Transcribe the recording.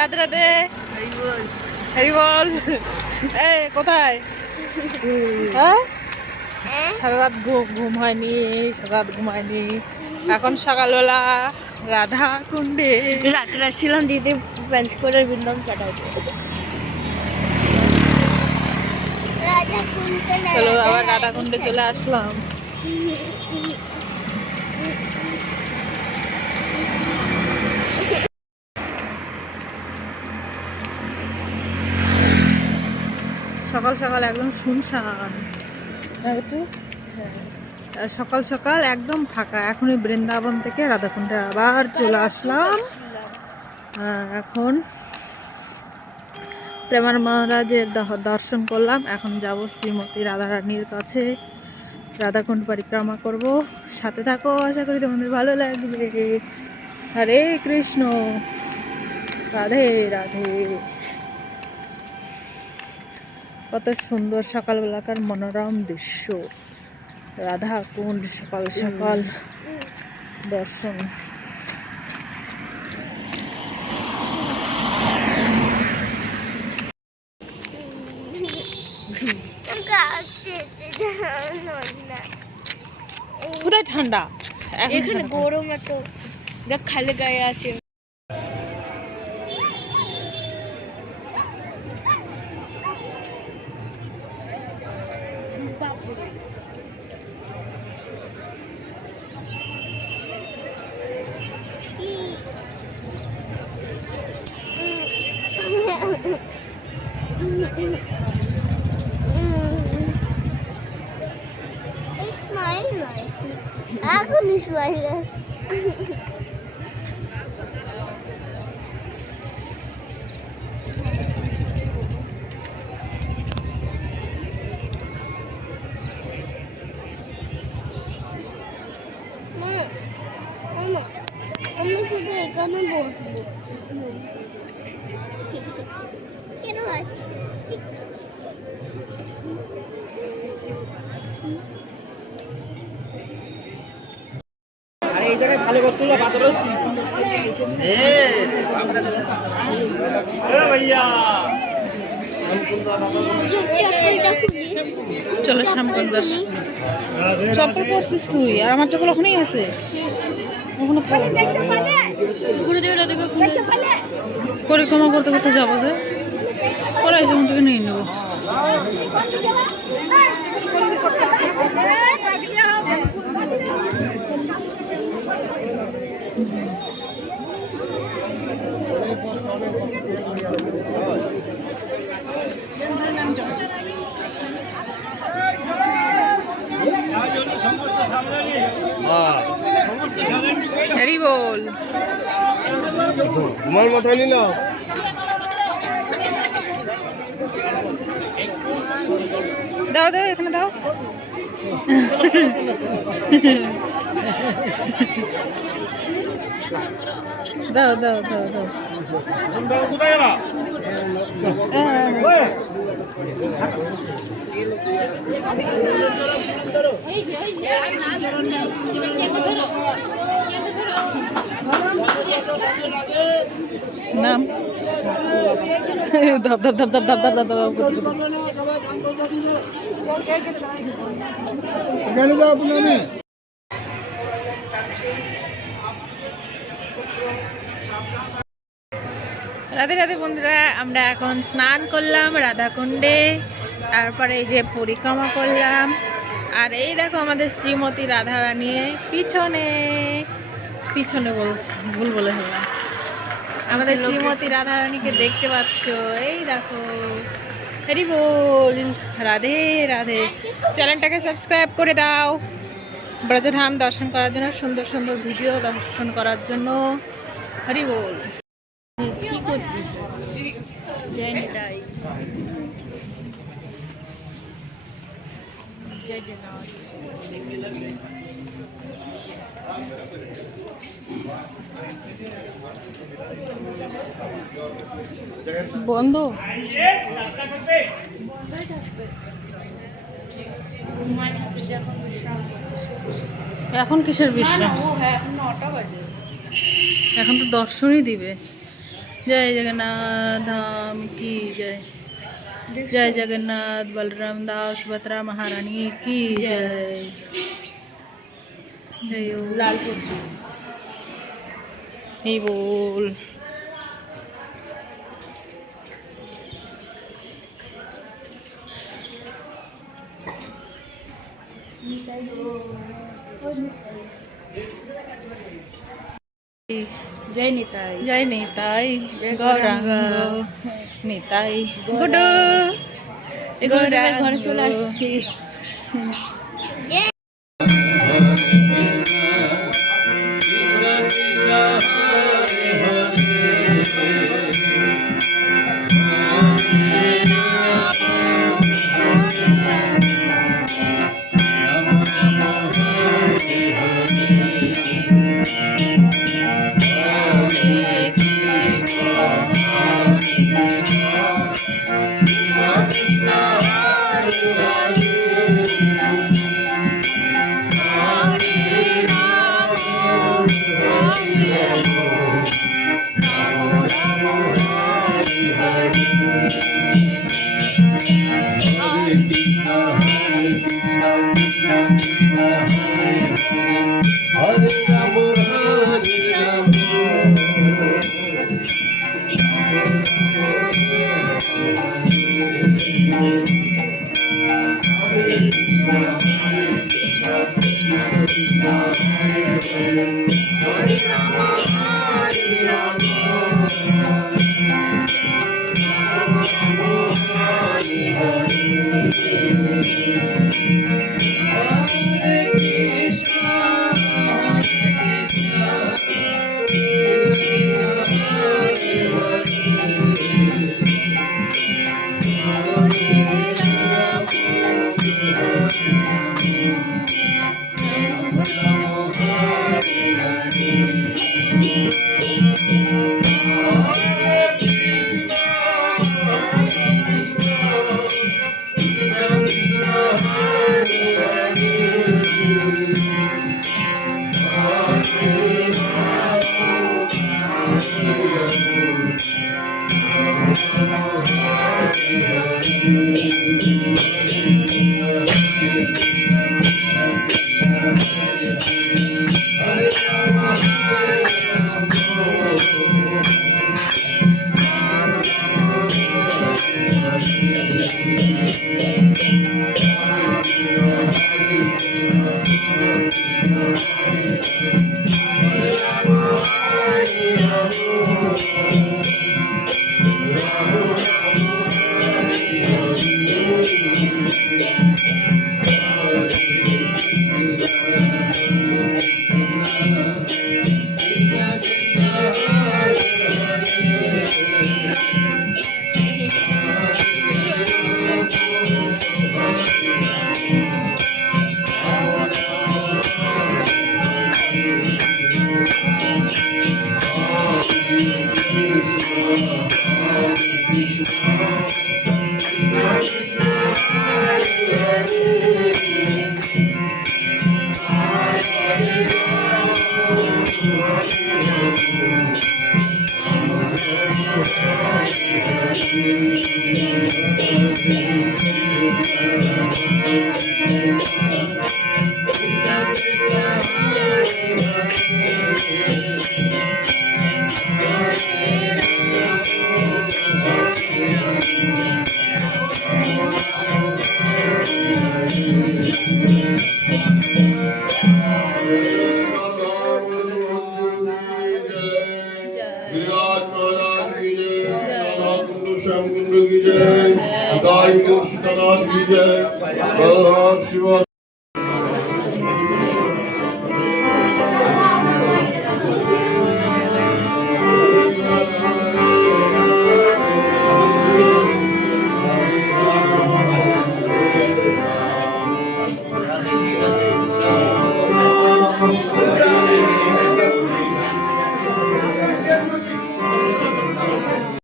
রাতে রাতে হ্যারি বল। এ কোথায়? হ্যাঁ? সারা রাত ঘুম হয়নি সারা রাত ঘুম হয়নি। এখন সকালবেলা রাধা কুণ্ডে। রাতে রাখছিলাম দিদি বেঞ্চ করে বৃন্দাবন কাটাইতে। চলো আবার রাধা কুণ্ডে চলে আসলাম। সকাল সকাল একদম শুনশান। আর সকাল সকাল একদম ফাঁকা। এখনই বৃন্দাবন থেকে রাধাকুণ্ডে আবার চলে আসলাম। আর এখন প্রেমার মহারাজের দর্শন করলাম। এখন যাব শ্রীমতী রাধারানীর কাছে। রাধাকুণ্ড পরিক্রমা করব। সাথে থাকো আশা করি তোমাদের ভালো লাগবে। হরে কৃষ্ণ। রাধে রাধে। কত সুন্দর সকালবেলাকার মনোরম দৃশ্য। রাধা কুণ্ড সকাল সকাল দর্শন। কোথায় ঠান্ডা? এখানে গরম এত। দেখ খালি গায়ে আছে। পুলিশ বাড়িরা আমি শুধু এখানে বসবো চলো শ্যামকন্দ দর্শন চপ্পল পরছিস তুই আর আমার চপ্পল ওখানেই আছে। ওখানে পরিক্রমা করতে করতে যাব যে। পরে সেখান থেকে নিয়ে নেব। তোমার মাথায় নিলাম দাও দাও এখানে দাও দাও দাও দাও দাও কোথায় এলা এই যে এই যে আর না নাম ধাপ ধাপ ধাপ ধাপ ধাপ ধাপ ধাপ ধাপ করতে করতে। কেন যাও তুমি রাধে রাধে বন্ধুরা আমরা এখন স্নান করলাম রাধাকুণ্ডে তারপরে এই যে পরিক্রমা করলাম আর এই দেখো আমাদের শ্রীমতী রাধারানী পিছনে পিছনে বলছি ভুল বলে ফেললাম আমাদের শ্রীমতী রাধারানীকে দেখতে পাচ্ছ এই দেখো। হ্যারি বল রাধে রাধে। চ্যানেলটাকে সাবস্ক্রাইব করে দাও। ব্রজধাম দর্শন করার জন্য সুন্দর সুন্দর ভিডিও দর্শন করার জন্য। হরি বল। কি করছিস? বন্ধু। বন্ধ এখন কিসের বিশ্রাম? এখন তো দর্শনই দিবে। জয় জগন্নাথ ধাম কি জয়। जय जगन्नाथ बलराम दास सुभद्रा महारानी की जय। जय लालपुर। बोल। জয় নিতাই জয় নিতাই গৌরাঙ্গ। নিতাই। গুডু গৌরাঙ্গের ঘরে চলে আসছি Saygı görüşü kanaat büyüde.